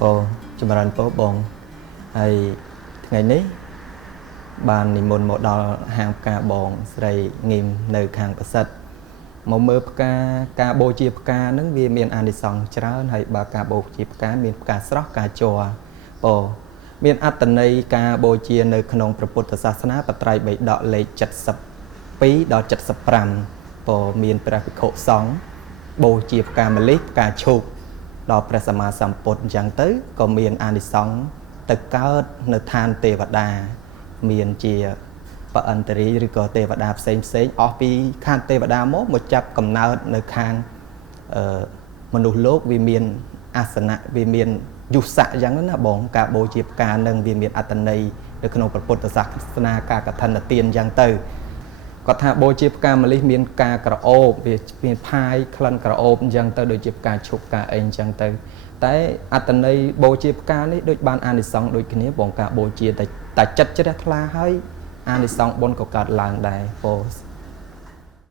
Bồ chùm rắn bố bông hay ngày ní bàn ni môn một đo hàng ca bông sợi nghiêm nơi hàng bát sắt một mơ ca bồ chia ca nâng viên miền an đi sòng cháo hay bà ca bồ chia ca miền ca sóc ca chùa bồ miền ắt tần này ca bồ chia nơi khungประពុទ្ធសាសនាបត្រៃបីដកលេខ72ដល់75បមានព្រះភិក្ខុសង្ឃបូជាផ្កាម្លិះផ្កាឈូកដល់ព្រះសម្មាសម្ពុទ្ធអញ្ចឹងទៅក៏មានអានិសង្ឃទៅកើតនៅឋានទេវតាមានជាបអន្តរីឬក៏ទេវតាផ្សេងអស់ពីខាងទេវតាមកចាប់កំណើតនៅខាងមនុស្សលោកវាមានអាសនៈវាមានយុស័កអញ្ចឹងណាបងការបូជាផ្កានឹងវាមានអត្តន័យនៅក្នុងព្រះពុទ្ធសាសនាការកថានទានអញ្ចឹងទៅគាត់ថាបូជាផ្កាម្លិះមានការក្រអូបវាមានផាយក្លិនក្រអូបអញ្ចឹងទៅដូចជាផ្កាឈប់ផ្កាអីអញ្ចឹងទៅតែអត្តន័យបូជាផ្កានេះដូចបានអានិសង្ឃដូចគ្នាបងការបូជាតែចិត្តជ្រះថ្លាហើយអានិសង្ឃបុណ្យក៏កើតឡើងដែរពោ